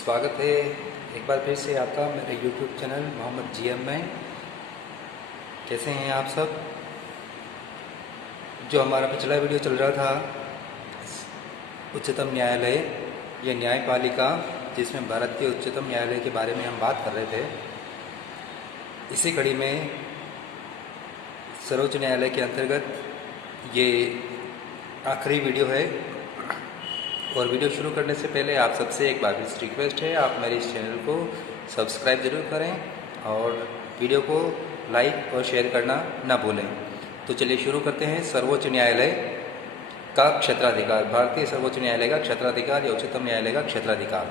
स्वागत है एक बार फिर से आपका मेरे YouTube चैनल मोहम्मद GM में। कैसे हैं आप सब? जो हमारा पिछला वीडियो चल रहा था उच्चतम न्यायालय या न्यायपालिका, जिसमें भारत के उच्चतम न्यायालय के बारे में हम बात कर रहे थे, इसी कड़ी में सर्वोच्च न्यायालय के अंतर्गत ये आखिरी वीडियो है। और वीडियो शुरू करने से पहले आप सबसे एक बार फिर रिक्वेस्ट है, आप मेरे इस चैनल को सब्सक्राइब जरूर करें और वीडियो को लाइक और शेयर करना ना भूलें। तो चलिए शुरू करते हैं। सर्वोच्च न्यायालय का क्षेत्राधिकार, भारतीय सर्वोच्च न्यायालय का क्षेत्राधिकार या उच्चतम न्यायालय का क्षेत्राधिकार।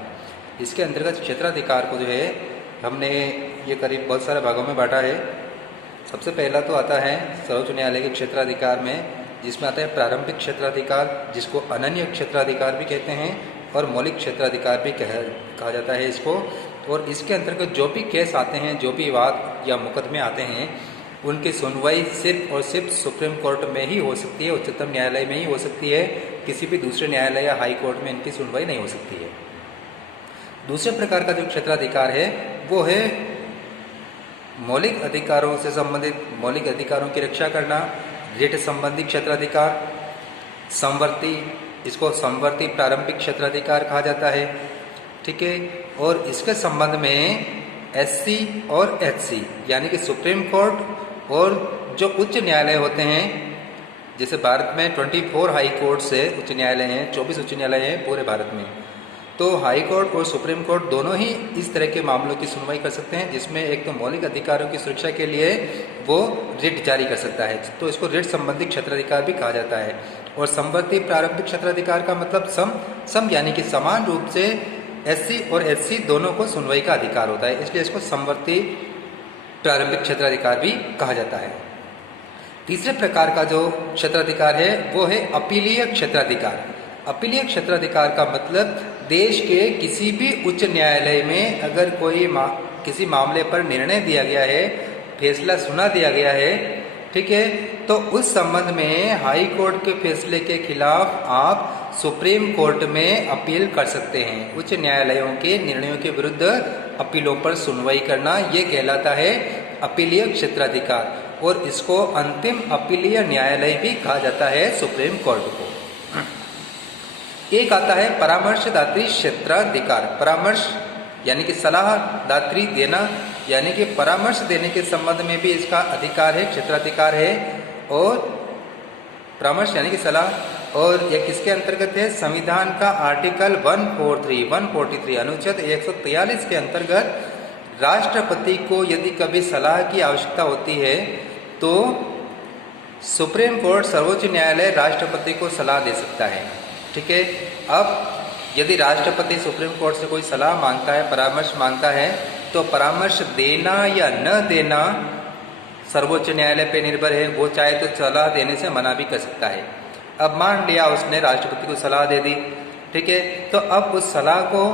इसके अंतर्गत क्षेत्राधिकार को जो है हमने ये करीब बहुत सारे भागों में बांटा है। सबसे पहला तो आता है सर्वोच्च न्यायालय के क्षेत्राधिकार में, जिसमें आता है प्रारंभिक क्षेत्राधिकार, जिसको अनन्य क्षेत्राधिकार भी कहते हैं और मौलिक क्षेत्राधिकार भी कहा जाता है इसको। और इसके अंतर्गत जो भी केस आते हैं, जो भी विवाद या मुकदमे आते हैं, उनकी सुनवाई सिर्फ और सिर्फ सुप्रीम कोर्ट में ही हो सकती है, उच्चतम न्यायालय में ही हो सकती है। किसी भी दूसरे न्यायालय या हाई कोर्ट में इनकी सुनवाई नहीं हो सकती है। दूसरे प्रकार का जो क्षेत्राधिकार है वो है मौलिक अधिकारों से संबंधित, मौलिक अधिकारों की रक्षा करना, रिट संबंधी क्षेत्राधिकार, समवर्ती, इसको समवर्ती प्रारंभिक क्षेत्राधिकार कहा जाता है। ठीक है। और इसके संबंध में SC और HC यानी कि सुप्रीम कोर्ट और जो उच्च न्यायालय होते हैं, जैसे भारत में 24 हाई कोर्ट से उच्च न्यायालय हैं, 24 उच्च न्यायालय हैं पूरे भारत में। तो हाई कोर्ट और सुप्रीम कोर्ट दोनों ही इस तरह के मामलों की सुनवाई कर सकते हैं, जिसमें एक तो मौलिक अधिकारों की सुरक्षा के लिए वो रिट जारी कर सकता है, तो इसको रिट संबंधी क्षेत्राधिकार भी कहा जाता है। और समवर्ती प्रारंभिक क्षेत्राधिकार का मतलब सम यानी कि समान रूप से SC और HC दोनों को सुनवाई का अधिकार होता है, इसलिए इसको समवर्ती प्रारंभिक क्षेत्राधिकार भी कहा जाता है। तीसरे प्रकार का जो क्षेत्राधिकार है वो है अपीलीय क्षेत्राधिकार। अपीलीय क्षेत्राधिकार का मतलब देश के किसी भी उच्च न्यायालय में अगर कोई किसी मामले पर निर्णय दिया गया है, फैसला सुना दिया गया है, ठीक है, तो उस संबंध में हाई कोर्ट के फैसले के खिलाफ आप सुप्रीम कोर्ट में अपील कर सकते हैं। उच्च न्यायालयों के निर्णयों के विरुद्ध अपीलों पर सुनवाई करना, ये कहलाता है अपीलीय क्षेत्राधिकार। और इसको अंतिम अपीलीय न्यायालय भी कहा जाता है, सुप्रीम कोर्ट को। एक आता है परामर्शदात्री क्षेत्राधिकार। परामर्श यानी कि सलाहदात्री देना, यानी कि परामर्श देने के संबंध में भी इसका अधिकार है, क्षेत्राधिकार है। और परामर्श यानी कि सलाह, और यह किसके अंतर्गत है? संविधान का आर्टिकल 143 अनुच्छेद 143 के अंतर्गत राष्ट्रपति को यदि कभी सलाह की आवश्यकता होती है तो सुप्रीम कोर्ट, सर्वोच्च न्यायालय राष्ट्रपति को सलाह दे सकता है। ठीक है। अब यदि राष्ट्रपति सुप्रीम कोर्ट से कोई सलाह मांगता है, परामर्श मांगता है, तो परामर्श देना या न देना सर्वोच्च न्यायालय पे निर्भर है। वो चाहे तो सलाह देने से मना भी कर सकता है। अब मान लिया उसने राष्ट्रपति को सलाह दे दी, ठीक है, तो अब उस सलाह को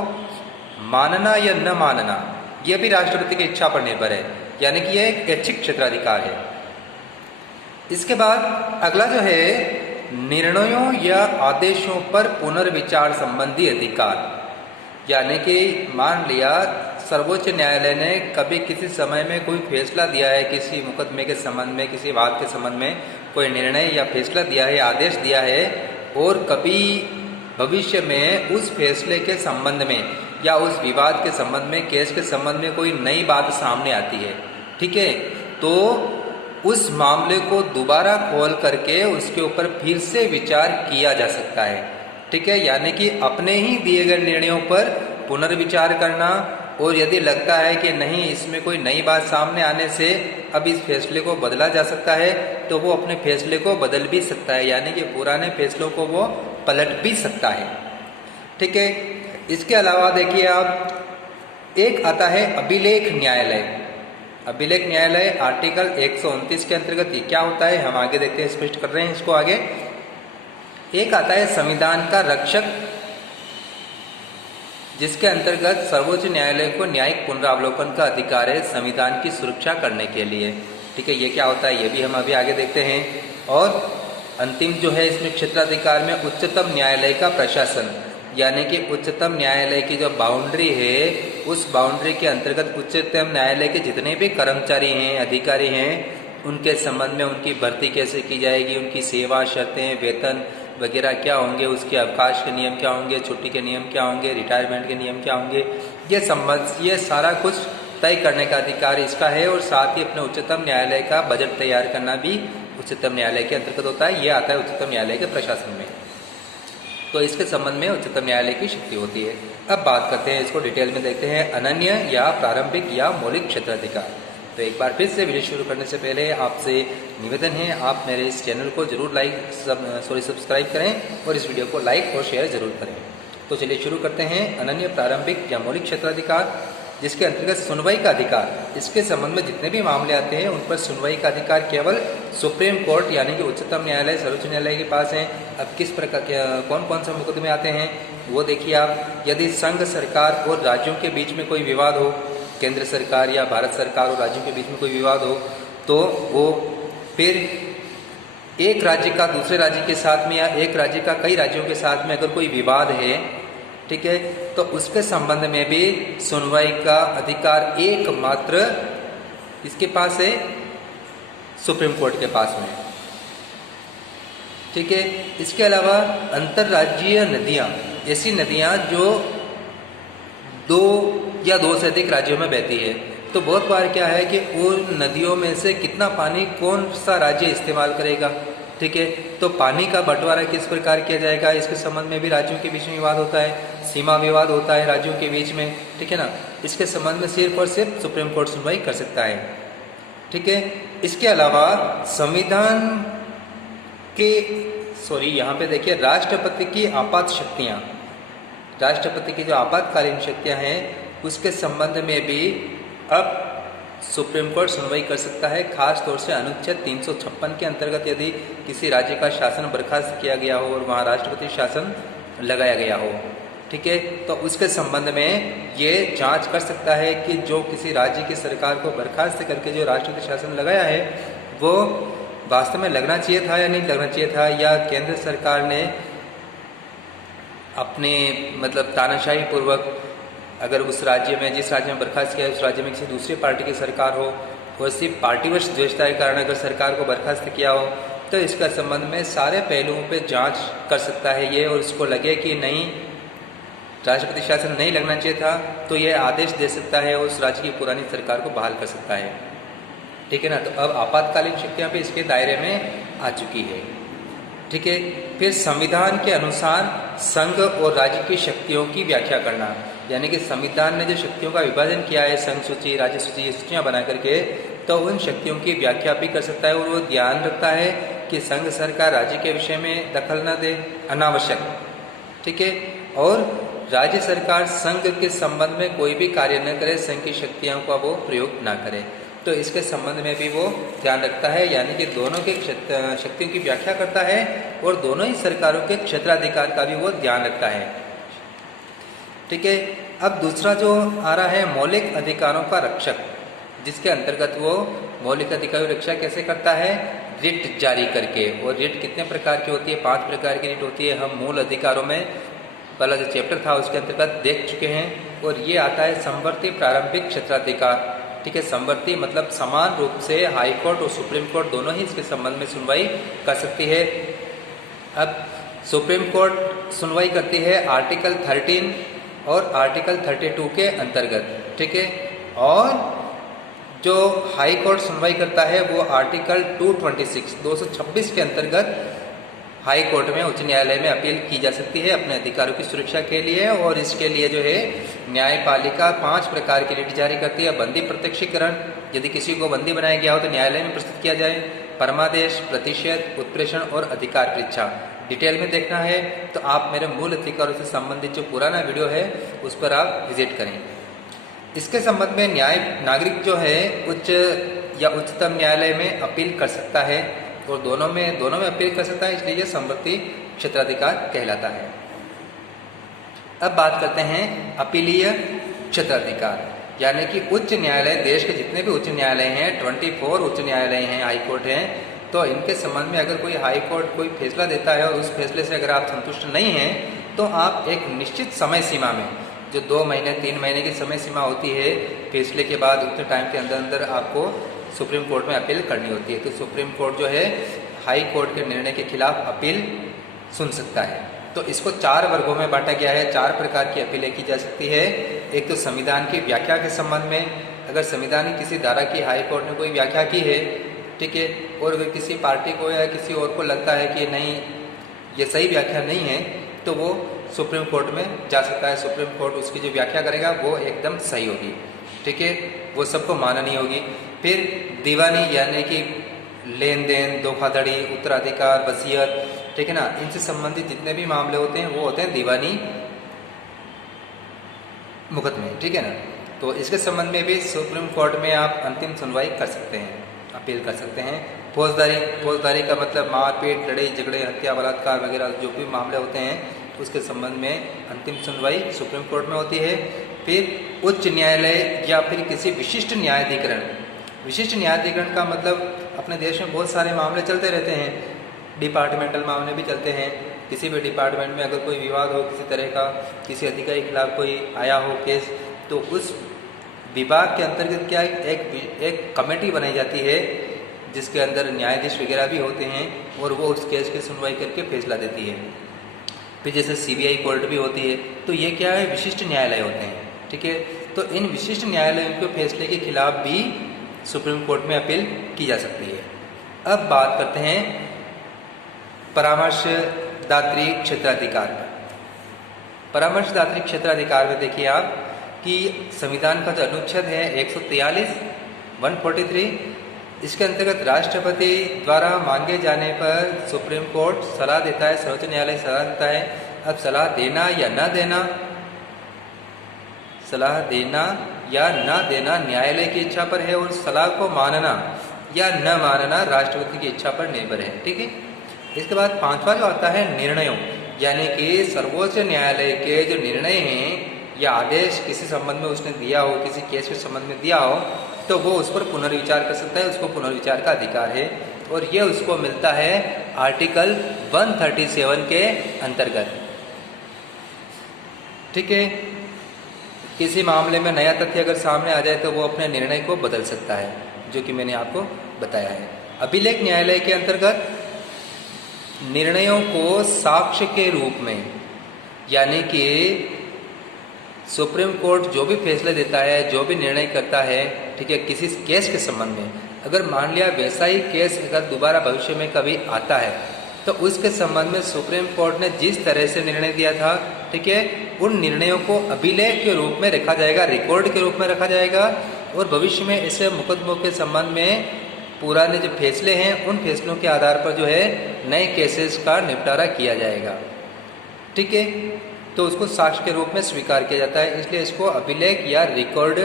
मानना या न मानना यह भी राष्ट्रपति की इच्छा पर निर्भर है, यानी कि यह एक ऐच्छिक क्षेत्राधिकार है। इसके बाद अगला जो है निर्णयों या आदेशों पर पुनर्विचार संबंधी अधिकार, यानी कि मान लिया सर्वोच्च न्यायालय ने कभी किसी समय में कोई फैसला दिया है, किसी मुकदमे के संबंध में, किसी बात के संबंध में कोई निर्णय या फैसला दिया है, आदेश दिया है, और कभी भविष्य में उस फैसले के संबंध में या उस विवाद के संबंध में, केस के संबंध में कोई नई बात सामने आती है, ठीक है, तो उस मामले को दोबारा खोल करके उसके ऊपर फिर से विचार किया जा सकता है। ठीक है। यानी कि अपने ही दिए गए निर्णयों पर पुनर्विचार करना, और यदि लगता है कि नहीं, इसमें कोई नई बात सामने आने से अब इस फैसले को बदला जा सकता है, तो वो अपने फैसले को बदल भी सकता है, यानी कि पुराने फैसलों को वो पलट भी सकता है। ठीक है। इसके अलावा देखिए आप, एक आता है अभिलेख न्यायालय। अभिलेख न्यायालय आर्टिकल 129 के अंतर्गत ये क्या होता है हम आगे देखते हैं, स्पष्ट कर रहे हैं इसको आगे। एक आता है संविधान का रक्षक, जिसके अंतर्गत सर्वोच्च न्यायालय को न्यायिक पुनरावलोकन का अधिकार है संविधान की सुरक्षा करने के लिए। ठीक है। ये क्या होता है ये भी हम अभी आगे देखते हैं। और अंतिम जो है इसमें क्षेत्राधिकार में उच्चतम न्यायालय का प्रशासन, यानी कि उच्चतम न्यायालय की जो बाउंड्री है उस बाउंड्री के अंतर्गत उच्चतम न्यायालय के जितने भी कर्मचारी हैं, अधिकारी हैं, उनके संबंध में उनकी भर्ती कैसे की जाएगी, उनकी सेवा शर्तें, वेतन वगैरह क्या होंगे, उसके अवकाश के नियम क्या होंगे, छुट्टी के नियम क्या होंगे, रिटायरमेंट के नियम क्या होंगे, ये सारा कुछ तय करने का अधिकार इसका है। और साथ ही अपने उच्चतम न्यायालय का बजट तैयार करना भी उच्चतम न्यायालय के अंतर्गत होता है। ये आता है उच्चतम न्यायालय के प्रशासन में। तो इसके संबंध में उच्चतम न्यायालय की शक्ति होती है। अब बात करते हैं, इसको डिटेल में देखते हैं, अनन्य या प्रारंभिक या मौलिक क्षेत्राधिकार। तो एक बार फिर से वीडियो शुरू करने से पहले आपसे निवेदन है, आप मेरे इस चैनल को जरूर सब्सक्राइब करें और इस वीडियो को लाइक और शेयर जरूर करें। तो चलिए शुरू करते हैं। अनन्य, प्रारंभिक या मौलिक क्षेत्राधिकार, जिसके अंतर्गत सुनवाई का अधिकार। इसके संबंध में जितने भी मामले आते हैं उन पर सुनवाई का अधिकार केवल सुप्रीम कोर्ट यानी कि उच्चतम न्यायालय, सर्वोच्च न्यायालय के पास है। अब किस प्रकार कौन कौन से मुकदमे आते हैं वो देखिए आप। यदि संघ सरकार और राज्यों के बीच में कोई विवाद हो, केंद्र सरकार या भारत सरकार और राज्यों के बीच में कोई विवाद हो, तो वो फिर एक राज्य का दूसरे राज्य के साथ में या एक राज्य का कई राज्यों के साथ में अगर कोई विवाद है, ठीक है, तो उसके संबंध में भी सुनवाई का अधिकार एकमात्र इसके पास है, सुप्रीम कोर्ट के पास में, ठीक है। इसके अलावा अंतर्राज्यीय नदियां, ऐसी नदियां जो दो या दो से अधिक राज्यों में बहती है, तो बहुत बार क्या है कि उन नदियों में से कितना पानी कौन सा राज्य इस्तेमाल करेगा, ठीक है। तो पानी का बंटवारा किस प्रकार किया जाएगा, इसके संबंध में भी राज्यों के बीच में विवाद होता है, सीमा विवाद होता है राज्यों के बीच में, ठीक है ना। इसके संबंध में सिर्फ और सिर्फ सुप्रीम कोर्ट सुनवाई कर सकता है, ठीक है। इसके अलावा संविधान के यहाँ पे देखिए, राष्ट्रपति की आपात शक्तियाँ, राष्ट्रपति की जो आपातकालीन शक्तियाँ हैं उसके संबंध में भी अब सुप्रीम कोर्ट सुनवाई कर सकता है। खास तौर से अनुच्छेद 356 के अंतर्गत यदि किसी राज्य का शासन बर्खास्त किया गया हो और वहाँ राष्ट्रपति शासन लगाया गया हो, ठीक है, तो उसके संबंध में ये जांच कर सकता है कि जो किसी राज्य की सरकार को बर्खास्त करके जो राष्ट्रपति शासन लगाया है वो वास्तव में लगना चाहिए था या नहीं लगना चाहिए था, या केंद्र सरकार ने अपने मतलब तानाशाही पूर्वक अगर उस राज्य में, जिस राज्य में बर्खास्त किया है उस राज्य में किसी दूसरी पार्टी की सरकार हो और सिर्फ पार्टीवश द्वेषता के कारण अगर सरकार को बर्खास्त किया हो, तो इसका संबंध में सारे पहलुओं पे जांच कर सकता है ये, और उसको लगे कि नहीं राष्ट्रपति शासन नहीं लगना चाहिए था तो ये आदेश दे सकता है, उस राज्य की पुरानी सरकार को बहाल कर सकता है, ठीक है ना। तो अब आपातकालीन शक्तियाँ भी इसके दायरे में आ चुकी है, ठीक है। फिर संविधान के अनुसार संघ और राज्य की शक्तियों की व्याख्या करना, यानी कि संविधान ने जो शक्तियों का विभाजन किया है, संघ सूची, राज्य सूची, ये सूचियाँ बना करके, तो उन शक्तियों की व्याख्या भी कर सकता है। और वो ध्यान रखता है कि संघ सरकार राज्य के विषय में दखल न दे अनावश्यक, ठीक है, और राज्य सरकार संघ के संबंध में कोई भी कार्य न करे, संघ की शक्तियों का वो प्रयोग ना करे, तो इसके संबंध में भी वो ध्यान रखता है। यानी कि दोनों के शक्तियों की व्याख्या करता है और दोनों ही सरकारों के क्षेत्राधिकार का भी वो ध्यान रखता है, ठीक है। अब दूसरा जो आ रहा है मौलिक अधिकारों का रक्षक, जिसके अंतर्गत वो मौलिक अधिकारों की रक्षा कैसे करता है, रिट जारी करके। और रिट कितने प्रकार की होती है, 5 प्रकार की रिट होती है। हम मूल अधिकारों में पहला जो चैप्टर था उसके अंतर्गत देख चुके हैं। और ये आता है संवर्ती प्रारंभिक क्षेत्राधिकार, ठीक है। संवर्ती मतलब समान रूप से हाई कोर्ट और सुप्रीम कोर्ट दोनों ही इसके संबंध में सुनवाई कर सकती है। अब सुप्रीम कोर्ट सुनवाई करती है आर्टिकल 13 और आर्टिकल 32 के अंतर्गत, ठीक है। और जो हाई कोर्ट सुनवाई करता है वो आर्टिकल 226 के अंतर्गत हाई कोर्ट में, उच्च न्यायालय में अपील की जा सकती है अपने अधिकारों की सुरक्षा के लिए। और इसके लिए जो है न्यायपालिका 5 प्रकार की रिट जारी करती है। बंदी प्रत्यक्षीकरण, यदि किसी को बंदी बनाया गया हो तो न्यायालय में प्रस्तुत किया जाए। परमादेश, प्रतिषेध, उत्प्रेषण और अधिकार परीक्षा। डिटेल में देखना है तो आप मेरे मूल अधिकारों से संबंधित जो पुराना वीडियो है उस पर आप विजिट करें। इसके संबंध में नागरिक जो है उच्च या उच्चतम न्यायालय में अपील कर सकता है और दोनों में अपील कर सकता है, इसलिए यह संवर्ती क्षेत्राधिकार कहलाता है। अब बात करते हैं अपीलीय क्षेत्राधिकार, यानी कि उच्च न्यायालय, देश के जितने भी उच्च न्यायालय हैं, 24 उच्च न्यायालय हैं, हाई कोर्ट हैं, तो इनके संबंध में अगर कोई हाई कोर्ट कोई फैसला देता है और उस फैसले से अगर आप संतुष्ट नहीं हैं तो आप एक निश्चित समय सीमा में, जो 2 महीने 3 महीने की समय सीमा होती है, फैसले के बाद उतने टाइम के अंदर अंदर आपको सुप्रीम कोर्ट में अपील करनी होती है। तो सुप्रीम कोर्ट जो है हाई कोर्ट के निर्णय के खिलाफ अपील सुन सकता है। तो इसको 4 वर्गों में बांटा गया है, 4 प्रकार की अपीलें की जा सकती है। एक तो संविधान की व्याख्या के संबंध में, अगर संविधान की किसी धारा की हाई कोर्ट ने कोई व्याख्या की है, ठीक है, और अगर किसी पार्टी को या किसी और को लगता है कि नहीं ये सही व्याख्या नहीं है, तो वो सुप्रीम कोर्ट में जा सकता है। सुप्रीम कोर्ट उसकी जो व्याख्या करेगा वो एकदम सही होगी, ठीक है, वो सबको माननी होगी। फिर दीवानी यानी कि लेन देन, धोखाधड़ी, उत्तराधिकार, वसीयत, ठीक है ना, इनसे संबंधित जितने भी मामले होते हैं वो होते हैं दीवानी मुकदमे, ठीक है ना। तो इसके संबंध में भी सुप्रीम कोर्ट में आप अंतिम सुनवाई कर सकते हैं, अपील कर सकते हैं। फौजदारी का मतलब मारपीट, लड़ाई झगड़े, हत्या, बलात्कार वगैरह जो भी मामले होते हैं उसके संबंध में अंतिम सुनवाई सुप्रीम कोर्ट में होती है। फिर उच्च न्यायालय या फिर किसी विशिष्ट न्यायाधिकरण, विशिष्ट न्यायाधिकरण का मतलब अपने देश में बहुत सारे मामले चलते रहते हैं, डिपार्टमेंटल मामले भी चलते हैं। किसी भी डिपार्टमेंट में अगर कोई विवाद हो किसी तरह का, किसी अधिकारी के खिलाफ कोई आया हो केस, तो उस विभाग के अंतर्गत क्या एक कमेटी बनाई जाती है जिसके अंदर न्यायाधीश वगैरह भी होते हैं और वो उस केस की सुनवाई करके फैसला देती है। फिर जैसे सीबीआई कोर्ट भी होती है। तो ये क्या है, विशिष्ट न्यायालय होते हैं, ठीक है। तो इन विशिष्ट न्यायालयों के फैसले के खिलाफ भी सुप्रीम कोर्ट में अपील की जा सकती है। अब बात करते हैं परामर्शदात्री क्षेत्राधिकार का। परामर्शदात्री क्षेत्राधिकार में देखिए आप कि संविधान का जो अनुच्छेद है 143 इसके अंतर्गत राष्ट्रपति द्वारा मांगे जाने पर सुप्रीम कोर्ट सलाह देता है, सर्वोच्च न्यायालय सलाह देता है। अब सलाह देना या न देना, सलाह देना या न देना न्यायालय की इच्छा पर है और सलाह को मानना या न मानना राष्ट्रपति की इच्छा पर निर्भर है, ठीक है। इसके बाद 5वां जो आता है निर्णयों, यानी कि सर्वोच्च न्यायालय के जो निर्णय हैं या आदेश किसी संबंध में उसने दिया हो, किसी केस के संबंध में दिया हो, तो वो उस पर पुनर्विचार कर सकता है, उसको पुनर्विचार का अधिकार है। और ये उसको मिलता है आर्टिकल 137 के अंतर्गत, ठीक है। किसी मामले में नया तथ्य अगर सामने आ जाए तो वो अपने निर्णय को बदल सकता है, जो कि मैंने आपको बताया है। अभिलेख न्यायालय के अंतर्गत निर्णयों को साक्ष्य के रूप में, यानी कि सुप्रीम कोर्ट जो भी फैसले देता है, जो भी निर्णय करता है, ठीक है, किसी केस के संबंध में, अगर मान लिया वैसा ही केस अगर दोबारा भविष्य में कभी आता है तो उसके संबंध में सुप्रीम कोर्ट ने जिस तरह से निर्णय दिया था, ठीक है, उन निर्णयों को अभिलेख के रूप में रखा जाएगा, रिकॉर्ड के रूप में रखा जाएगा। और भविष्य में ऐसे मुकदमों के संबंध में पुराने जो फैसले हैं उन फैसलों के आधार पर जो है नए केसेस का निपटारा किया जाएगा, ठीक है। तो उसको साक्ष्य के रूप में स्वीकार किया जाता है, इसलिए इसको अभिलेख या रिकॉर्ड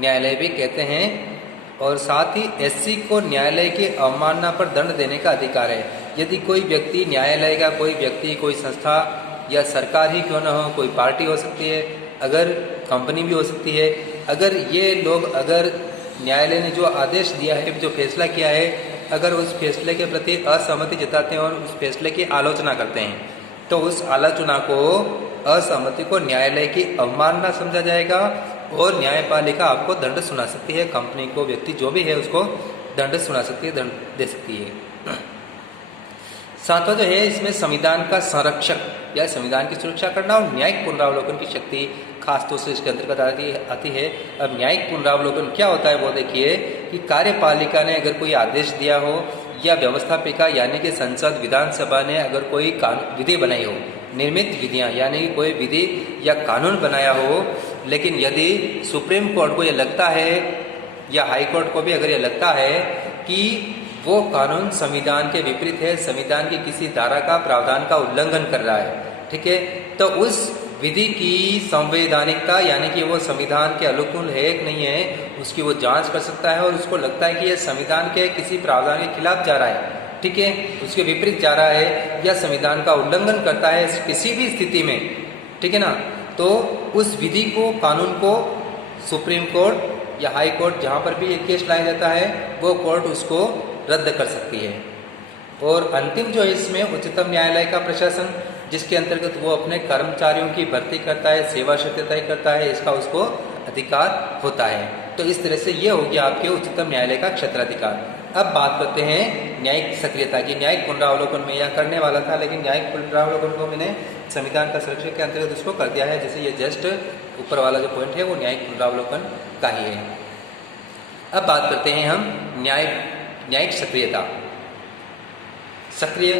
न्यायालय भी कहते हैं। और साथ ही एससी को न्यायालय की अवमानना पर दंड देने का अधिकार है। यदि कोई व्यक्ति, न्यायालय का कोई व्यक्ति, कोई संस्था या सरकार ही क्यों न हो, कोई पार्टी हो सकती है, अगर कंपनी भी हो सकती है, अगर ये लोग, अगर न्यायालय ने जो आदेश दिया है, जो फैसला किया है, अगर उस फैसले के प्रति असहमति जताते हैं और उस फैसले की आलोचना करते हैं, तो उस आलोचना को, असहमति को न्यायालय की अवमानना समझा जाएगा और न्यायपालिका आपको दंड सुना सकती है। कंपनी को, व्यक्ति जो भी है उसको दंड सुना सकती है, दंड दे सकती है। 7वां जो है इसमें संविधान का संरक्षक या संविधान की सुरक्षा करना और न्यायिक पुनरावलोकन की शक्ति खास तौर से इसके अंतर्गत आती है। अब न्यायिक पुनरावलोकन क्या होता है वो देखिए कि कार्यपालिका ने अगर कोई आदेश दिया हो या व्यवस्थापिका यानी कि संसद, विधानसभा ने अगर कोई विधि बनाई हो, निर्मित विधियां यानी कि कोई विधि या कानून बनाया हो, लेकिन यदि सुप्रीम कोर्ट को ये लगता है या हाई कोर्ट को भी अगर ये लगता है कि वो कानून संविधान के विपरीत है, संविधान की किसी धारा का, प्रावधान का उल्लंघन कर रहा है, ठीक है, तो उस विधि की संवैधानिकता यानी कि वो संविधान के अनुकूल है कि नहीं है, उसकी वो जांच कर सकता है। और उसको लगता है कि ये संविधान के किसी प्रावधान के खिलाफ जा रहा है, ठीक है, उसके विपरीत जा रहा है या संविधान का उल्लंघन करता है किसी भी स्थिति में, ठीक है ना, तो उस विधि को, कानून को सुप्रीम कोर्ट या हाई कोर्ट, जहाँ पर भी एक केस लाया जाता है, वो कोर्ट उसको रद्द कर सकती है। और अंतिम जो है इसमें उच्चतम न्यायालय का प्रशासन, जिसके अंतर्गत वो अपने कर्मचारियों की भर्ती करता है, सेवा शर्तें तय करता है, इसका उसको अधिकार होता है। तो इस तरह से ये हो गया आपके उच्चतम न्यायालय का क्षेत्राधिकार। अब बात करते हैं न्यायिक सक्रियता की। न्यायिक पुनरावलोकन में यह करने वाला था, लेकिन न्यायिक पुनरावलोकन को मैंने संविधान का संरक्षण के अंतर्गत उसको कर दिया है। जैसे ये जस्ट ऊपर वाला जो पॉइंट है वो न्यायिक पुनरावलोकन का ही है। अब बात करते हैं हम न्यायिक सक्रियता। सक्रिय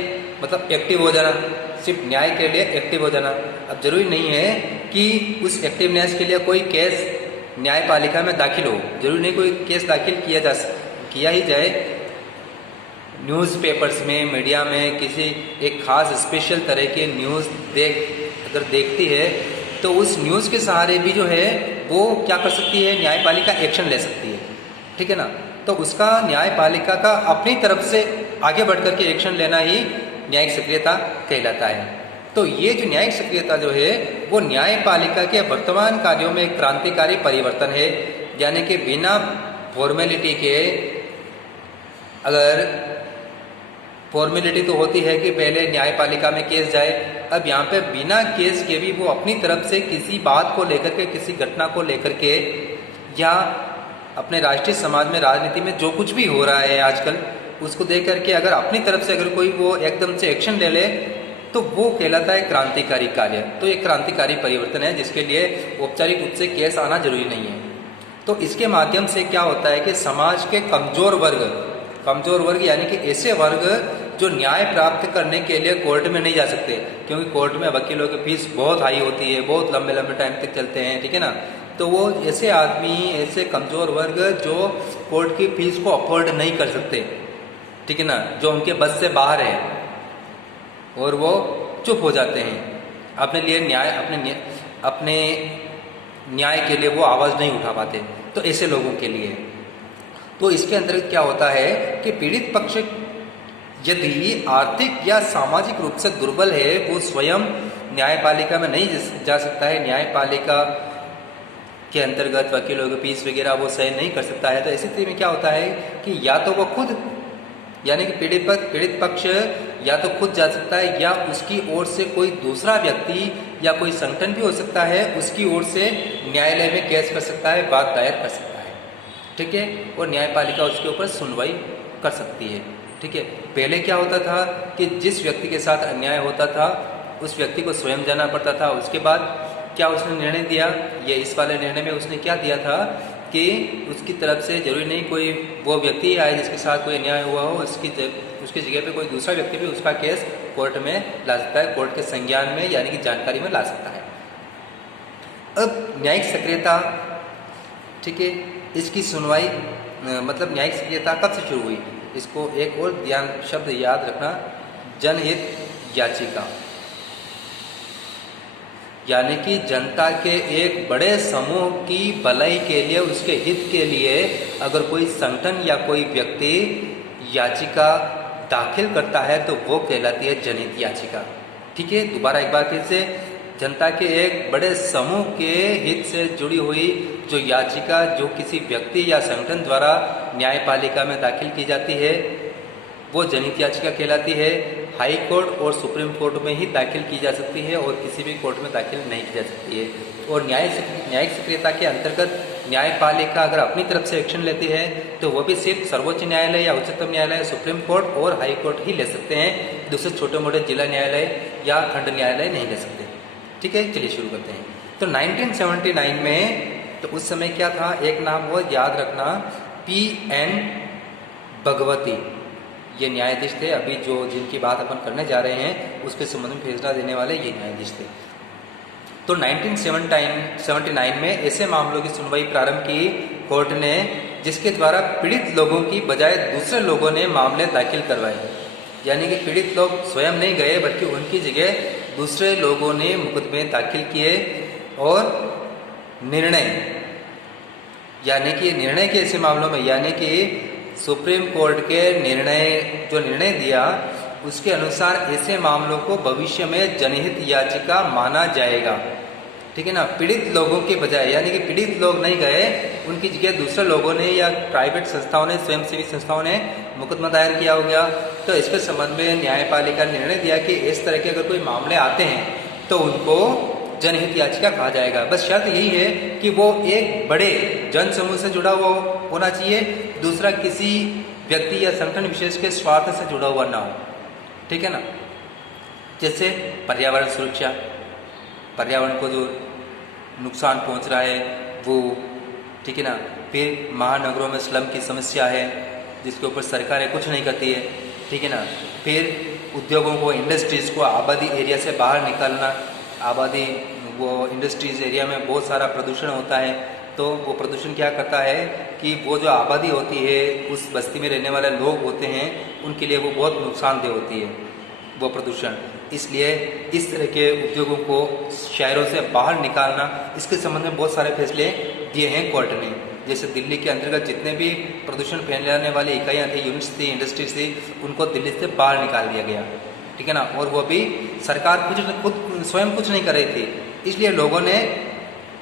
मतलब एक्टिव हो जाना, सिर्फ न्याय के लिए एक्टिव हो जाना। अब जरूरी नहीं है कि उस एक्टिवनेस के लिए कोई केस न्यायपालिका में दाखिल हो, जरूरी नहीं कोई केस दाखिल किया ही जाए। न्यूज़पेपर्स में, मीडिया में किसी एक खास स्पेशल तरह के न्यूज़ अगर देखती है तो उस न्यूज़ के सहारे भी जो है वो क्या कर सकती है, न्यायपालिका एक्शन ले सकती है, ठीक है ना। तो उसका न्यायपालिका का अपनी तरफ से आगे बढ़ करके एक्शन लेना ही न्यायिक सक्रियता कहलाता है। तो ये जो न्यायिक सक्रियता जो है वो न्यायपालिका के वर्तमान कार्यों में एक क्रांतिकारी परिवर्तन है। यानी कि बिना फॉर्मेलिटी के, अगर फॉर्मेलिटी तो होती है कि पहले न्यायपालिका में केस जाए, अब यहाँ पे बिना केस के भी वो अपनी तरफ से किसी बात को लेकर के, किसी घटना को लेकर के, या अपने राष्ट्रीय समाज में, राजनीति में जो कुछ भी हो रहा है आजकल, उसको देख करके अगर अपनी तरफ से अगर कोई वो एकदम से एक्शन ले ले तो वो कहलाता है क्रांतिकारी कार्य। तो एक क्रांतिकारी परिवर्तन है जिसके लिए औपचारिक रूप से केस आना जरूरी नहीं है। तो इसके माध्यम से क्या होता है कि समाज के कमजोर वर्ग यानी कि ऐसे वर्ग जो न्याय प्राप्त करने के लिए कोर्ट में नहीं जा सकते, क्योंकि कोर्ट में वकीलों की फीस बहुत हाई होती है, बहुत लंबे लंबे टाइम तक चलते हैं, ठीक है ना। तो वो ऐसे आदमी, ऐसे कमजोर वर्ग जो कोर्ट की फीस को अफोर्ड नहीं कर सकते, ठीक है ना, जो उनके बस से बाहर है, और वो चुप हो जाते हैं, अपने न्याय के लिए वो आवाज़ नहीं उठा पाते। तो ऐसे लोगों के लिए तो इसके अंतर्गत क्या होता है कि पीड़ित पक्ष यदि आर्थिक या सामाजिक रूप से दुर्बल है, वो स्वयं न्यायपालिका में नहीं जा सकता है, न्यायपालिका के अंतर्गत वकीलों की फीस वगैरह वो सहन नहीं कर सकता है। तो ऐसी स्थिति में क्या होता है कि या तो वो खुद, यानी कि पीड़ित पक्ष या तो खुद जा सकता है, या उसकी ओर से कोई दूसरा व्यक्ति या कोई संगठन भी हो सकता है, उसकी ओर से न्यायालय में केस कर सकता है, बात दायर कर सकता है, ठीक है, और न्यायपालिका उसके ऊपर सुनवाई कर सकती है, ठीक है। पहले क्या होता था कि जिस व्यक्ति के साथ अन्याय होता था उस व्यक्ति को स्वयं जाना पड़ता था। उसके बाद क्या उसने निर्णय दिया, ये इस वाले निर्णय में उसने क्या दिया था कि उसकी तरफ से जरूरी नहीं कोई वो व्यक्ति आए जिसके साथ कोई अन्याय हुआ हो, उसकी जगह पे कोई दूसरा व्यक्ति भी उसका केस कोर्ट में ला सकता है, कोर्ट के संज्ञान में यानी कि जानकारी में ला सकता है। अब न्यायिक सक्रियता, ठीक है, इसकी सुनवाई मतलब न्यायिक सक्रियता कब से शुरू हुई, इसको एक और शब्द याद रखना, जनहित याचिका। यानी कि जनता के एक बड़े समूह की भलाई के लिए, उसके हित के लिए अगर कोई संगठन या कोई व्यक्ति याचिका दाखिल करता है तो वो कहलाती है जनहित याचिका, ठीक है। दोबारा एक बार फिर से, जनता के एक बड़े समूह के हित से जुड़ी हुई जो याचिका जो किसी व्यक्ति या संगठन द्वारा न्यायपालिका में दाखिल की जाती है वो जनहित याचिका कहलाती है। हाई कोर्ट और सुप्रीम कोर्ट में ही दाखिल की जा सकती है और किसी भी कोर्ट में दाखिल नहीं की जा सकती है। और न्यायिक सक्रियता के अंतर्गत न्यायपालिका अगर अपनी तरफ से एक्शन लेती है तो वो भी सिर्फ सर्वोच्च न्यायालय या उच्चतम न्यायालय, सुप्रीम कोर्ट और हाई कोर्ट ही ले सकते हैं, दूसरे छोटे मोटे जिला न्यायालय या खंड न्यायालय नहीं ले सकते, ठीक है। चलिए शुरू करते हैं। तो 1979 में तो उस समय क्या था, एक नाम वो याद रखना, P.N. भगवती, ये न्यायाधीश थे। अभी जो जिनकी बात अपन करने जा रहे हैं उसके संबंध में फैसला देने वाले ये न्यायाधीश थे। तो 1979 में ऐसे मामलों की सुनवाई प्रारंभ की कोर्ट ने जिसके द्वारा पीड़ित लोगों की बजाय दूसरे लोगों ने मामले दाखिल करवाए। यानी कि पीड़ित लोग स्वयं नहीं गए बल्कि उनकी जगह दूसरे लोगों ने मुकदमे दाखिल किए और निर्णय, यानी कि निर्णय के ऐसे मामलों में, यानी कि सुप्रीम कोर्ट के जो निर्णय दिया उसके अनुसार ऐसे मामलों को भविष्य में जनहित याचिका माना जाएगा। ठीक है ना, पीड़ित लोगों के बजाय, यानी कि पीड़ित लोग नहीं गए, उनकी जगह दूसरे लोगों ने या प्राइवेट संस्थाओं ने, स्वयंसेवी संस्थाओं ने मुकदमा दायर किया हो गया। तो इसके संबंध में न्यायपालिका ने निर्णय दिया कि इस तरह के अगर कोई मामले आते हैं तो उनको जनहित याचिका कहा जाएगा। बस शर्त यही है कि वो एक बड़े जन समूह से जुड़ा हुआ होना चाहिए, दूसरा किसी व्यक्ति या संगठन विशेष के स्वार्थ से जुड़ा हुआ ना हो, ठीक है ना। जैसे पर्यावरण सुरक्षा, पर्यावरण को जो नुकसान पहुंच रहा है वो, ठीक है ना। फिर महानगरों में स्लम की समस्या है जिसके ऊपर सरकारें कुछ नहीं करती है, ठीक है ना। फिर उद्योगों को, इंडस्ट्रीज़ को आबादी एरिया से बाहर निकालना, आबादी वो इंडस्ट्रीज़ एरिया में बहुत सारा प्रदूषण होता है, तो वो प्रदूषण क्या करता है कि वो जो आबादी होती है, उस बस्ती में रहने वाले लोग होते हैं, उनके लिए वो बहुत नुकसानदेह होती है वो प्रदूषण। इसलिए इस तरह के उद्योगों को शहरों से बाहर निकालना, इसके संबंध में बहुत सारे फैसले दिए हैं कोर्ट ने। जैसे दिल्ली के अंतर्गत जितने भी प्रदूषण फैलाने वाली इकाइयाँ थी, यूनिट्स थी, इंडस्ट्रीज थी, उनको दिल्ली से बाहर निकाल दिया गया, ठीक है ना। और वो भी सरकार खुद स्वयं कुछ नहीं कर रही थी, इसलिए लोगों ने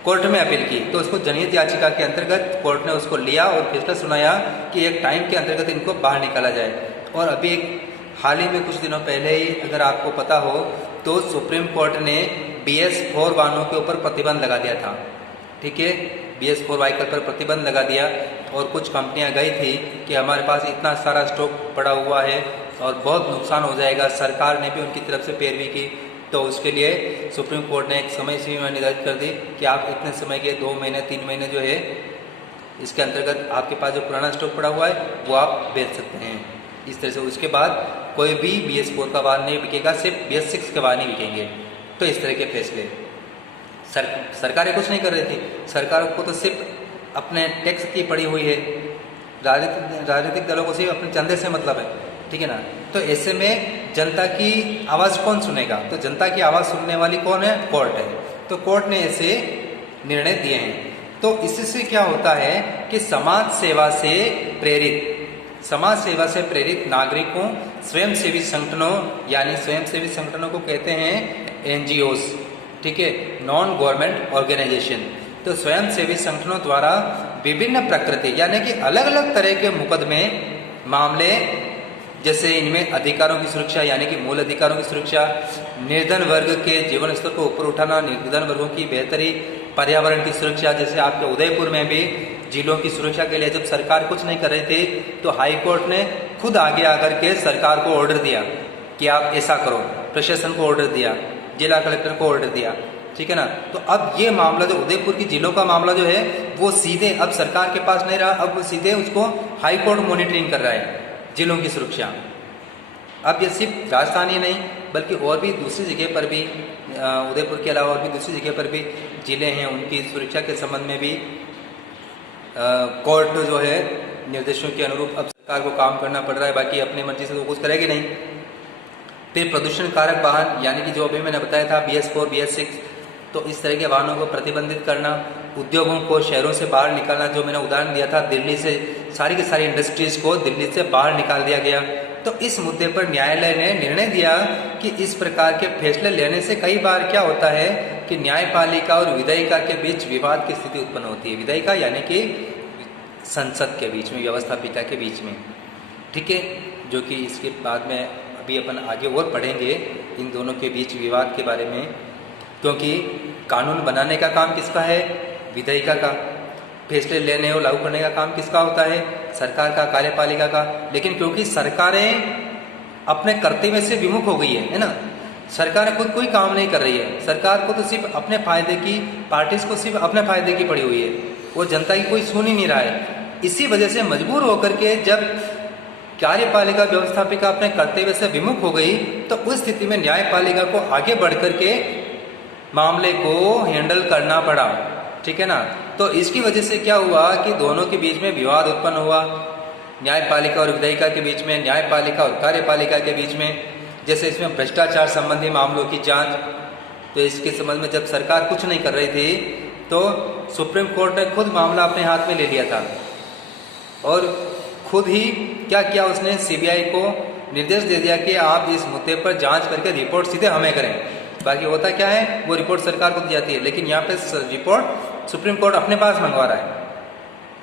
कोर्ट में अपील की, तो उसको जनहित याचिका के अंतर्गत कोर्ट ने उसको लिया और फैसला सुनाया कि एक टाइम के अंतर्गत इनको बाहर निकाला जाए। और अभी एक हाल ही में कुछ दिनों पहले ही, अगर आपको पता हो, तो सुप्रीम कोर्ट ने BS4 वाहनों के ऊपर प्रतिबंध लगा दिया था, ठीक है। BS4 व्हीकल पर प्रतिबंध लगा दिया और कुछ कंपनियां गई थी कि हमारे पास इतना सारा स्टॉक पड़ा हुआ है और बहुत नुकसान हो जाएगा। सरकार ने भी उनकी तरफ से पैरवी की, तो उसके लिए सुप्रीम कोर्ट ने एक समय सीमा निर्धारित कर दी कि आप इतने समय के 2 महीने 3 महीने जो है, इसके अंतर्गत आपके पास जो पुराना स्टॉक पड़ा हुआ है वो आप बेच सकते हैं। इस तरह से उसके बाद कोई भी BS4 का वाहन नहीं बिकेगा, सिर्फ BS6 के वाहन ही बिकेंगे। तो इस तरह के फैसले सरकारें कुछ नहीं कर रही थी, सरकार को तो सिर्फ अपने टैक्स की पड़ी हुई है, राजनीतिक दलों को सिर्फ अपने चंदे से मतलब है, ठीक है ना। तो ऐसे में जनता की आवाज़ कौन सुनेगा? तो जनता की आवाज़ सुनने वाली कौन है? कोर्ट है। तो कोर्ट ने ऐसे निर्णय दिए हैं। तो इससे क्या होता है कि समाज सेवा से प्रेरित नागरिकों, स्वयंसेवी संगठनों, यानी स्वयंसेवी संगठनों को कहते हैं NGOs, ठीक है, नॉन गवर्नमेंट ऑर्गेनाइजेशन। तो स्वयंसेवी संगठनों द्वारा विभिन्न प्रकृति, यानी कि अलग अलग तरह के मुकदमे, मामले, जैसे इनमें अधिकारों की सुरक्षा, यानी कि मूल अधिकारों की सुरक्षा, निर्धन वर्ग के जीवन स्तर को ऊपर उठाना, निर्धन वर्गों की बेहतरी, पर्यावरण की सुरक्षा। जैसे आपके उदयपुर में भी जिलों की सुरक्षा के लिए जब सरकार कुछ नहीं कर रही थी, तो हाई कोर्ट ने खुद आगे आकर के सरकार को ऑर्डर दिया कि आप ऐसा करो, प्रशासन को ऑर्डर दिया, जिला कलेक्टर को ऑर्डर दिया, ठीक है ना। तो अब ये मामला जो उदयपुर की जिलों का मामला जो है वो सीधे अब सरकार के पास नहीं रहा, अब सीधे उसको हाई कोर्ट मॉनिटरिंग कर रहा है, जिलों की सुरक्षा। अब ये सिर्फ राजस्थान ही नहीं बल्कि और भी दूसरी जगह पर भी, उदयपुर के अलावा और भी दूसरी जगह पर भी जिले हैं, उनकी सुरक्षा के संबंध में भी कोर्ट जो है निर्देशों के अनुरूप अब सरकार को काम करना पड़ रहा है। बाकी अपनी मर्जी से तो कुछ करेगी नहीं। फिर प्रदूषण कारक वाहन, यानी कि जो अभी मैंने बताया था BS4 BS6, तो इस तरह के वाहनों को प्रतिबंधित करना, उद्योगों को शहरों से बाहर निकालना, जो मैंने उदाहरण दिया था, दिल्ली से सारी की सारी इंडस्ट्रीज़ को दिल्ली से बाहर निकाल दिया गया। तो इस मुद्दे पर न्यायालय ने निर्णय दिया कि इस प्रकार के फैसले लेने से कई बार क्या होता है कि न्यायपालिका और विधायिका के बीच विवाद की स्थिति उत्पन्न होती है। विधायिका यानी कि संसद के बीच में, व्यवस्थापिका के बीच में, ठीक है, जो कि इसके बाद में अभी अपन आगे और पढ़ेंगे इन दोनों के बीच विवाद के बारे में, क्योंकि कानून बनाने का काम किसका है? विधायिका का। फैसले लेने और लागू करने का काम किसका होता है? सरकार का, कार्यपालिका का। लेकिन क्योंकि सरकारें अपने कर्तव्य से विमुख हो गई है ना, सरकार खुद कोई काम नहीं कर रही है, सरकार को तो सिर्फ अपने फायदे की, पार्टीज को सिर्फ अपने फायदे की पड़ी हुई है, वो जनता की कोई सुन ही नहीं रहा है। इसी वजह से मजबूर होकर के जब कार्यपालिका, व्यवस्थापिका अपने कर्तव्य से विमुख हो गई, तो उस स्थिति में न्यायपालिका को आगे बढ़ करके मामले को हैंडल करना पड़ा, ठीक है ना। तो इसकी वजह से क्या हुआ कि दोनों के बीच में विवाद उत्पन्न हुआ, न्यायपालिका और विधायिका के बीच में, न्यायपालिका और कार्यपालिका के बीच में। जैसे इसमें भ्रष्टाचार संबंधी मामलों की जांच, तो इसके संबंध में जब सरकार कुछ नहीं कर रही थी, तो सुप्रीम कोर्ट ने खुद मामला अपने हाथ में ले लिया था और खुद ही क्या किया, उसने CBI को निर्देश दे दिया कि आप इस मुद्दे पर जांच करके रिपोर्ट सीधे हमें करें। बाकी होता क्या है, वो रिपोर्ट सरकार को दी जाती है, लेकिन यहाँ पे रिपोर्ट सुप्रीम कोर्ट अपने पास मंगवा रहा है,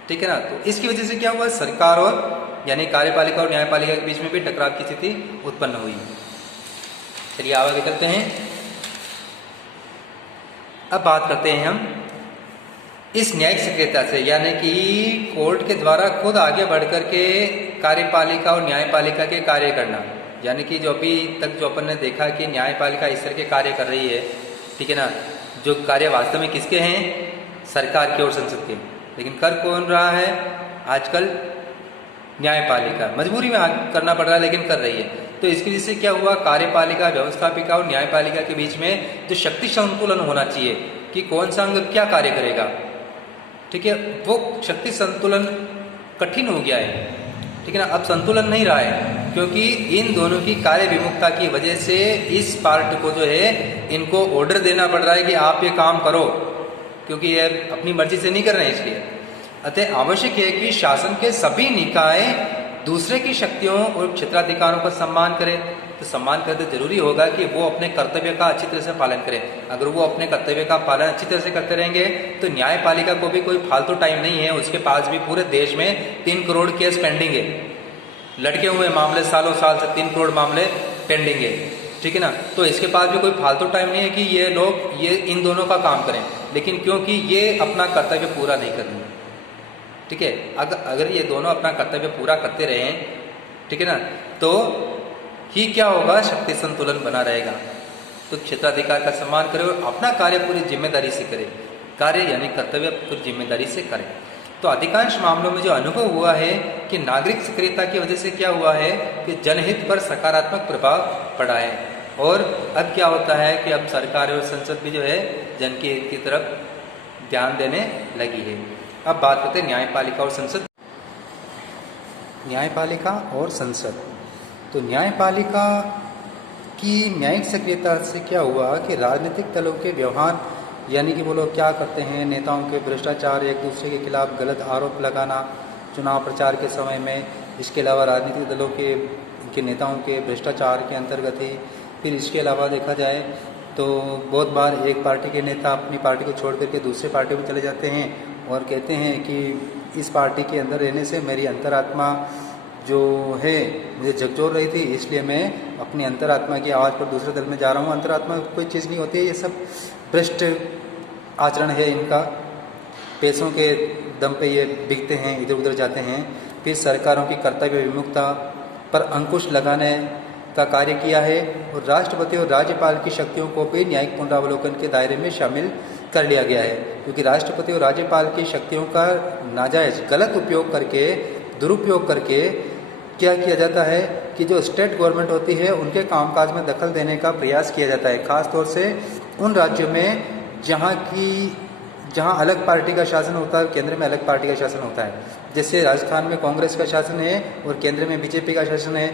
ठीक है ना। तो इसकी वजह से क्या हुआ, सरकार और यानी कार्यपालिका और न्यायपालिका के बीच में भी टकराव की स्थिति उत्पन्न हुई। चलिए आगे चलते हैं। अब बात करते हैं हम इस न्यायिक सक्रियता से, यानी कि कोर्ट के द्वारा खुद आगे बढ़कर के कार्यपालिका और न्यायपालिका के कार्य करना, यानी कि जो अभी तक जो अपन ने देखा कि न्यायपालिका इस तरह के कार्य कर रही है, ठीक है ना, जो कार्य वास्तव में किसके हैं, सरकार के और संसद के, लेकिन कर कौन रहा है आजकल, न्यायपालिका, मजबूरी में करना पड़ रहा है लेकिन कर रही है। तो इसकी वजह से क्या हुआ, कार्यपालिका, व्यवस्थापिका और न्यायपालिका के बीच में जो शक्ति संतुलन होना चाहिए कि कौन सा अंग क्या कार्य करेगा, ठीक है, वो शक्ति संतुलन कठिन हो गया है, ठीक है ना। अब संतुलन नहीं रहा है, क्योंकि इन दोनों की कार्य विमुखता की वजह से इस पार्ट को जो है इनको ऑर्डर देना पड़ रहा है कि आप ये काम करो, क्योंकि ये अपनी मर्जी से नहीं कर रहे हैं इसलिए। अतः आवश्यक है कि शासन के सभी निकाय दूसरे की शक्तियों और क्षेत्राधिकारों का सम्मान करें। तो सम्मान करते जरूरी होगा कि वो अपने कर्तव्य का अच्छी तरह से पालन करें। अगर वो अपने कर्तव्य का पालन अच्छी तरह से करते रहेंगे तो न्यायपालिका को भी कोई फालतू टाइम नहीं है, उसके पास भी पूरे देश में 3 करोड़ केस पेंडिंग है, लटके हुए मामले सालों साल से 3 करोड़ मामले पेंडिंग है, ठीक है ना। तो इसके पास भी कोई फालतू टाइम नहीं है कि ये लोग ये इन दोनों का काम करें, लेकिन क्योंकि ये अपना कर्तव्य पूरा नहीं कर रहे, ठीक है। अगर ये दोनों अपना कर्तव्य पूरा करते रहें, ठीक है ना, तो ही क्या होगा, शक्ति संतुलन बना रहेगा। तो क्षेत्राधिकार का सम्मान करें और अपना कार्य पूरी जिम्मेदारी से करें, कार्य यानी कर्तव्य पूरी जिम्मेदारी से करें। तो अधिकांश मामलों में जो अनुभव हुआ है कि नागरिक सक्रियता की वजह से क्या हुआ है कि जनहित पर सकारात्मक प्रभाव पड़ा है, और अब क्या होता है कि अब सरकार और संसद भी जो है जन के हित की तरफ ध्यान देने लगी है। अब बात करते हैं न्यायपालिका और संसद। न्यायपालिका और संसद, तो न्यायपालिका की न्यायिक सक्रियता से क्या हुआ कि राजनीतिक दलों के व्यवहार, यानी कि वो लोग क्या करते हैं, नेताओं के भ्रष्टाचार, एक दूसरे के खिलाफ गलत आरोप लगाना चुनाव प्रचार के समय में, इसके अलावा राजनीतिक दलों के नेताओं के भ्रष्टाचार के अंतर्गत ही। फिर इसके अलावा देखा जाए तो बहुत बार एक पार्टी के नेता अपनी पार्टी को छोड़ करके दूसरे पार्टी में चले जाते हैं और कहते हैं कि इस पार्टी के अंदर रहने से मेरी अंतरात्मा जो है मुझे झकझोर रही थी, इसलिए मैं अपनी अंतरात्मा की आवाज़ पर दूसरे दल में जा रहा हूँ। अंतरात्मा कोई चीज़ नहीं होती है, ये सब भ्रष्ट आचरण है इनका, पैसों के दम पे ये बिकते हैं, इधर उधर जाते हैं। फिर सरकारों की कर्तव्य विमुखता पर अंकुश लगाने का कार्य किया है, और राष्ट्रपति और राज्यपाल की शक्तियों को भी न्यायिक पुनरावलोकन के दायरे में शामिल कर लिया गया है, क्योंकि राष्ट्रपति और राज्यपाल की शक्तियों का नाजायज गलत उपयोग करके, दुरुपयोग करके क्या किया जाता है कि जो स्टेट गवर्नमेंट होती है उनके कामकाज में दखल देने का प्रयास किया जाता है, खास तौर से उन राज्यों में जहाँ अलग पार्टी का शासन होता है, केंद्र में अलग पार्टी का शासन होता है। जैसे राजस्थान में कांग्रेस का शासन है और केंद्र में बीजेपी का शासन है,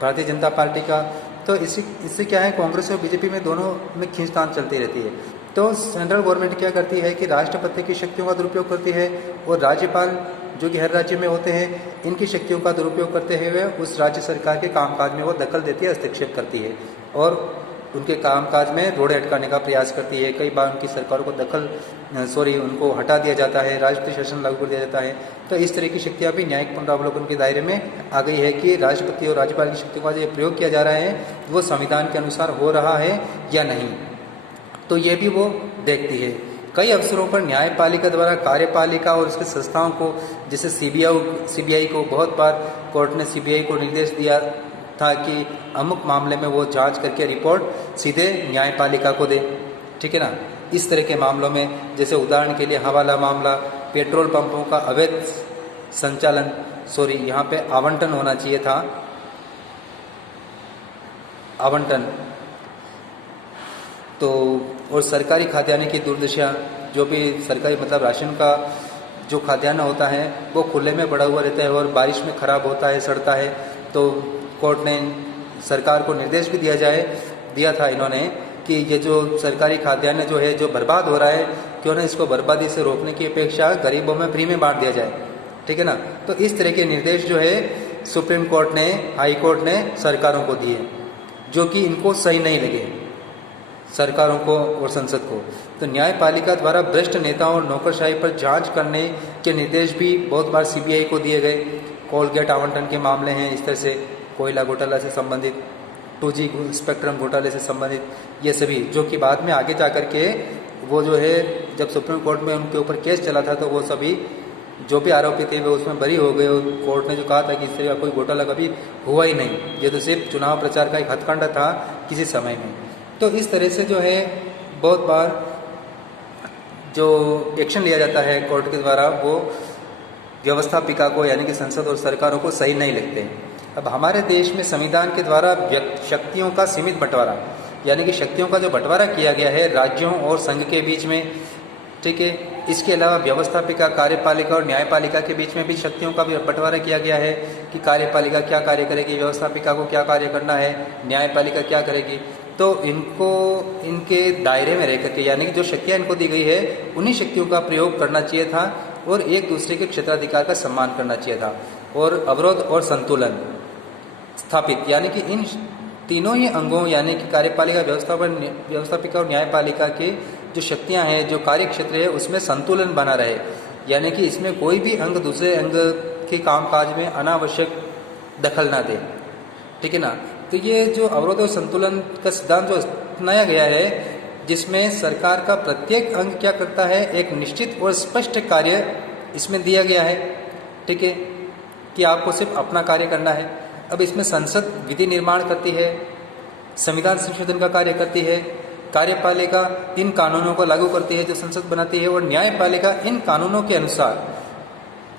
भारतीय जनता पार्टी का। तो इससे क्या है, कांग्रेस और बीजेपी में दोनों में खींचतान चलती रहती है। तो सेंट्रल गवर्नमेंट क्या करती है कि राष्ट्रपति की शक्तियों का दुरुपयोग करती है, और राज्यपाल जो कि हर राज्य में होते हैं, इनकी शक्तियों का दुरुपयोग करते हुए उस राज्य सरकार के कामकाज में वो दखल देती है, हस्तक्षेप करती है, और उनके कामकाज में रोड़े अटकाने का प्रयास करती है। कई बार उनकी सरकारों को उनको हटा दिया जाता है, राष्ट्रीय शासन लागू कर दिया जाता है। तो इस तरह की शक्तियाँ भी न्यायिक पुनरावलोकन के दायरे में आ गई है कि राष्ट्रपति और राज्यपाल की शक्तियों का जो प्रयोग किया जा रहा है वो संविधान के अनुसार हो रहा है या नहीं, तो ये भी वो देखती है। कई अवसरों पर न्यायपालिका द्वारा कार्यपालिका और उसके संस्थाओं को, जैसे सीबीआई को, बहुत बार कोर्ट ने सीबीआई को निर्देश दिया था कि अमुक मामले में वो जांच करके रिपोर्ट सीधे न्यायपालिका को दे, ठीक है ना। इस तरह के मामलों में, जैसे उदाहरण के लिए हवाला मामला, पेट्रोल पंपों का अवैध संचालन, यहाँ पे आवंटन होना चाहिए था, आवंटन, तो और सरकारी खाद्यान्न की दुर्दशा, जो भी सरकारी मतलब राशन का जो खाद्यान्न होता है वो खुले में पड़ा हुआ रहता है और बारिश में ख़राब होता है, सड़ता है। तो कोर्ट ने सरकार को निर्देश भी दिया था इन्होंने कि ये जो सरकारी खाद्यान्न जो है जो बर्बाद हो रहा है, क्यों ना इसको बर्बादी से रोकने की अपेक्षा गरीबों में फ्री में बांट दिया जाए, ठीक है ना। तो इस तरह के निर्देश जो है सुप्रीम कोर्ट ने, हाई कोर्ट ने सरकारों को दिए, जो कि इनको सही नहीं लगे। सरकारों को और संसद को। तो न्यायपालिका द्वारा भ्रष्ट नेताओं और नौकरशाही पर जांच करने के निर्देश भी बहुत बार सीबीआई को दिए गए। कोलगेट आवंटन के मामले हैं, इस तरह से कोयला घोटाला से संबंधित, 2G स्पेक्ट्रम घोटाले से संबंधित, ये सभी जो कि बाद में आगे जा कर के वो जो है जब सुप्रीम कोर्ट में उनके ऊपर केस चला था तो वो सभी जो भी आरोपी थे वो उसमें बरी हो गए। कोर्ट ने जो कहा था कि इससे कोई घोटाला कभी हुआ ही नहीं, ये तो सिर्फ चुनाव प्रचार का एक हथकंडा था किसी समय में। तो इस तरह से जो है बहुत बार जो एक्शन लिया जाता है कोर्ट के द्वारा वो व्यवस्थापिका को यानी कि संसद और सरकारों को सही नहीं लगते। अब हमारे देश में संविधान के द्वारा शक्तियों का सीमित बंटवारा यानी कि शक्तियों का जो बंटवारा किया गया है राज्यों और संघ के बीच में, ठीक है। इसके अलावा व्यवस्थापिका, कार्यपालिका और न्यायपालिका के बीच में भी शक्तियों का भी बंटवारा किया गया है कि कार्यपालिका क्या कार्य करेगी, व्यवस्थापिका को क्या कार्य करना है, न्यायपालिका क्या करेगी। तो इनको इनके दायरे में रह करके यानी कि जो शक्तियाँ इनको दी गई है उन्हीं शक्तियों का प्रयोग करना चाहिए था और एक दूसरे के क्षेत्राधिकार का सम्मान करना चाहिए था और अवरोध और संतुलन स्थापित यानी कि इन तीनों ही अंगों यानी कि कार्यपालिका, व्यवस्थापिका और न्यायपालिका के जो शक्तियां हैं, जो कार्य क्षेत्र है उसमें संतुलन बना रहे, यानी कि इसमें कोई भी अंग दूसरे अंग के कामकाज में अनावश्यक दखल ना दे, ठीक है ना। तो ये जो अवरोध और संतुलन का सिद्धांत जो अपनाया गया है जिसमें सरकार का प्रत्येक अंग क्या करता है, एक निश्चित और स्पष्ट कार्य इसमें दिया गया है, ठीक है, कि आपको सिर्फ अपना कार्य करना है। अब इसमें संसद विधि निर्माण करती है, संविधान संशोधन का कार्य करती है, कार्यपालिका इन कानूनों को लागू करती है जो संसद बनाती है और न्यायपालिका इन कानूनों के अनुसार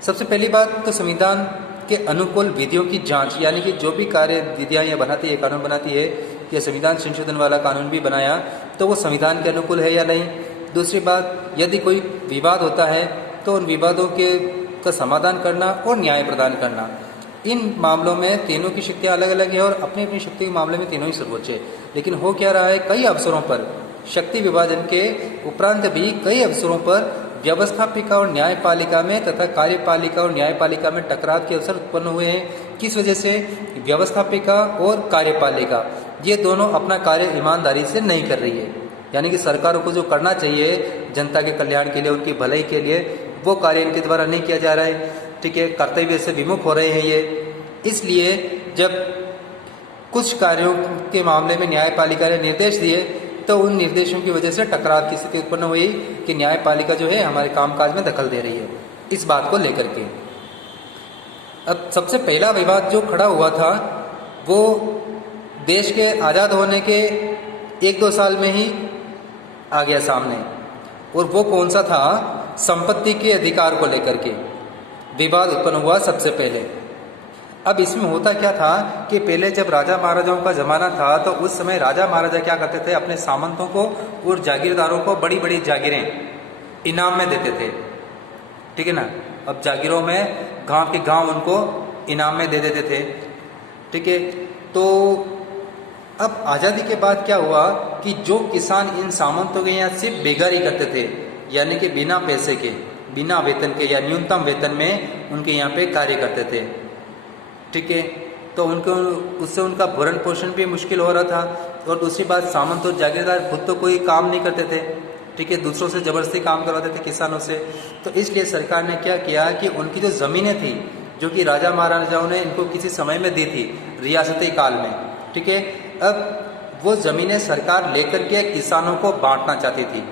सबसे पहली बात तो संविधान के अनुकूल विधियों की जांच यानी कि जो भी कार्य विधियाँ यह बनाती है, कानून बनाती है, या संविधान संशोधन वाला कानून भी बनाया तो वो संविधान के अनुकूल है या नहीं। दूसरी बात, यदि कोई विवाद होता है तो उन विवादों के का समाधान करना और न्याय प्रदान करना। इन मामलों में तीनों की शक्तियाँ अलग अलग है और अपनी अपनी शक्ति के मामले में तीनों ही सर्वोच्च है। लेकिन हो क्या रहा है, कई अवसरों पर शक्ति विभाजन के उपरांत भी कई अवसरों पर व्यवस्थापिका और न्यायपालिका में तथा कार्यपालिका और न्यायपालिका में टकराव के अवसर उत्पन्न हुए हैं। किस वजह से? व्यवस्थापिका और कार्यपालिका ये दोनों अपना कार्य ईमानदारी से नहीं कर रही है, यानी कि सरकारों को जो करना चाहिए जनता के कल्याण के लिए, उनकी भलाई के लिए, वो कार्य इनके द्वारा नहीं किया जा रहा है, ठीक है, कर्तव्य से विमुख हो रहे हैं ये। इसलिए जब कुछ कार्यों के मामले में न्यायपालिका ने निर्देश दिए तो उन निर्देशों की वजह से टकराव की स्थिति उत्पन्न हुई कि न्यायपालिका जो है हमारे कामकाज में दखल दे रही है, इस बात को लेकर के। अब सबसे पहला विवाद जो खड़ा हुआ था वो देश के आज़ाद होने के 1-2 साल में ही आ गया सामने, और वो कौन सा था? संपत्ति के अधिकार को लेकर के विवाद उत्पन्न हुआ सबसे पहले। अब इसमें होता क्या था कि पहले जब राजा महाराजाओं का जमाना था तो उस समय राजा महाराजा क्या करते थे, अपने सामंतों को और जागीरदारों को बड़ी बड़ी जागीरें इनाम में देते थे, ठीक है ना। अब जागीरों में गांव के गांव उनको इनाम में दे देते थे, ठीक है। तो अब आज़ादी के बाद क्या हुआ कि जो किसान इन सामंतों के यहाँ सिर्फ बेगारी करते थे, यानी कि बिना पैसे के, बिना वेतन के या न्यूनतम वेतन में उनके यहाँ पे कार्य करते थे, ठीक है, तो उनको उससे उनका भरण पोषण भी मुश्किल हो रहा था। और दूसरी बात, सामंत और जागीरदार खुद तो कोई काम नहीं करते थे, ठीक है, दूसरों से जबरदस्ती काम करवाते थे किसानों से। तो इसलिए सरकार ने क्या किया कि उनकी जो ज़मीनें थी जो कि राजा महाराजाओं ने इनको किसी समय में दी थी रियासती काल में, ठीक है, अब वो ज़मीनें सरकार लेकर के किसानों को बांटना चाहती थी,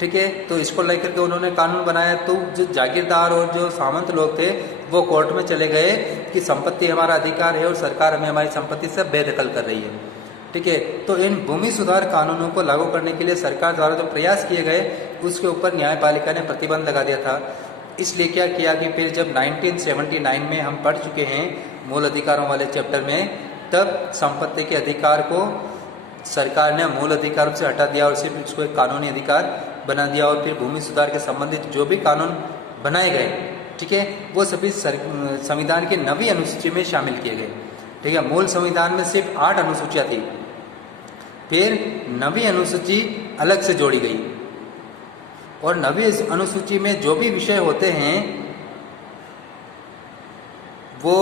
ठीक है। तो इसको लेकर के उन्होंने कानून बनाया। तो जो जागीरदार और जो सामंत लोग थे वो कोर्ट में चले गए कि संपत्ति हमारा अधिकार है और सरकार हमें हमारी संपत्ति से बेदखल कर रही है, ठीक है। तो इन भूमि सुधार कानूनों को लागू करने के लिए सरकार द्वारा जो प्रयास किए गए उसके ऊपर न्यायपालिका ने प्रतिबंध लगा दिया था। इसलिए क्या किया कि फिर जब 1979 में हम पढ़ चुके हैं मूल अधिकारों वाले चैप्टर में, तब संपत्ति के अधिकार को सरकार ने मूल अधिकारों से हटा दिया और सिर्फ उसको एक कानूनी अधिकार बना दिया। और फिर भूमि सुधार के संबंधित जो भी कानून बनाए गए, ठीक है, वो सभी संविधान की 9वीं अनुसूची में शामिल किए गए, ठीक है। मूल संविधान में सिर्फ 8 अनुसूचियाँ थी, फिर 9वीं अनुसूची अलग से जोड़ी गई और 9वीं अनुसूची में जो भी विषय होते हैं वो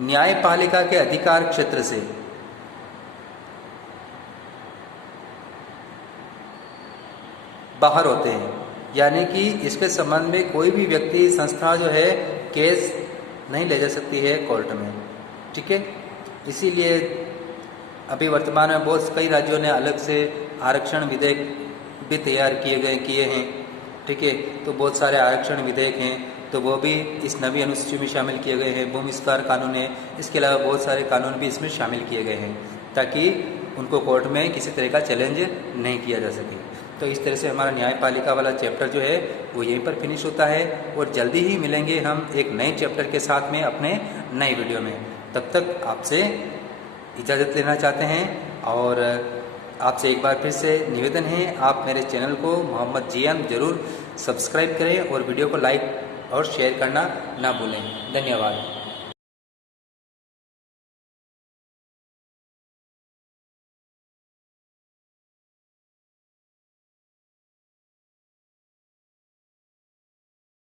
न्यायपालिका के अधिकार क्षेत्र से बाहर होते हैं, यानी कि इसके संबंध में कोई भी व्यक्ति संस्था जो है केस नहीं ले जा सकती है कोर्ट में। ठीक है, इसीलिए अभी वर्तमान में बहुत कई राज्यों ने अलग से आरक्षण विधेयक भी तैयार किए हैं। ठीक है, तो बहुत सारे आरक्षण विधेयक हैं, तो वो भी इस नवी अनुसूची में शामिल किए गए हैं। भूमि सुधार कानून है, इसके अलावा बहुत सारे कानून भी इसमें शामिल किए गए हैं ताकि उनको कोर्ट में किसी तरह का चैलेंज नहीं किया जा सके। तो इस तरह से हमारा न्यायपालिका वाला चैप्टर जो है वो यहीं पर फिनिश होता है, और जल्दी ही मिलेंगे हम एक नए चैप्टर के साथ में अपने नए वीडियो में। तब तक आपसे इजाज़त लेना चाहते हैं, और आपसे एक बार फिर से निवेदन है, आप मेरे चैनल को मोहम्मद जियान ज़रूर सब्सक्राइब करें और वीडियो को लाइक और शेयर करना ना भूलें। धन्यवाद।